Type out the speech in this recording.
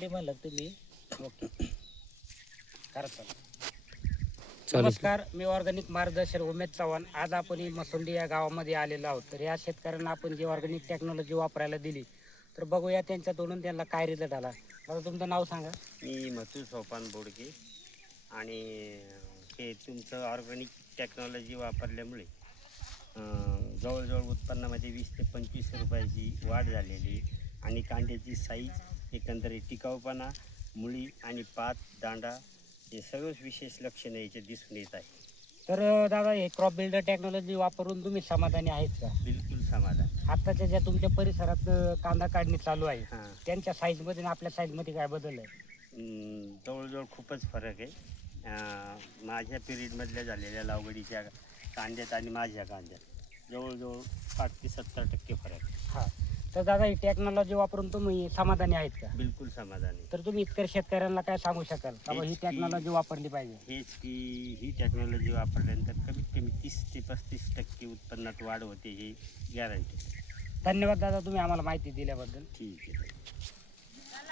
Ready म्हणलं तुम्ही. Okay करा चालू. चालेल. नमस्कार, मी ऑर्गॅनिक मार्गदर्शक उमेश चव्हाण. आज आपण मसोंडी या गावामध्ये आलेलो आहोत. तर या शेतकऱ्यांना आपण जी ऑर्गॅनिक टेक्नॉलॉजी वापरायला दिली, तर बघूया त्यांच्या तोडून त्यांना काय रिझल्ट आला. आता तुमचं नाव सांगा. मी मथुर सोपान बोडके आणि हे तुमचं ऑर्गॅनिक टेक्नॉलॉजी वापरल्यामुळे जवळजवळ उत्पन्नामध्ये 20 ते 25 रुपयाची वाढ झालेली आणि कांद्याची साईज एकंदरीत टिकाऊपणा मुळी आणि पात दांडा हे सगळंच विशेष लक्षणं याचे दिसून येत आहे. तर दादा, हे क्रॉप बिल्डर टेक्नॉलॉजी वापरून तुम्ही समाधानी आहेत का? बिलकुल समाधान. आत्ताच्या ज्या तुमच्या परिसरात कांदा काढणी चालू आहे, हां त्यांच्या साईजमध्ये आणि आपल्या साईजमध्ये काय बदल आहे? जवळजवळ खूपच फरक आहे. माझ्या पिरियडमधल्या झालेल्या लागवडीच्या कांद्यात आणि माझ्या कांद्यात जवळजवळ 60 ते 70% फरक आहे. हां. तर दादा, ही टेक्नॉलॉजी वापरून तुम्ही समाधानी आहेत का? बिलकुल समाधान आहे. तर तुम्ही इतर शेतकऱ्यांना काय सांगू शकाल का बा ही हेच की- टेक्नॉलॉजी वापरली पाहिजे? हेच की ही टेक्नॉलॉजी वापरल्यानंतर कमीत कमी 30 ते 35% उत्पन्नात वाढ होते, ही गॅरंटी. धन्यवाद दादा, तुम्ही आम्हाला माहिती दिल्याबद्दल. ठीक आहे.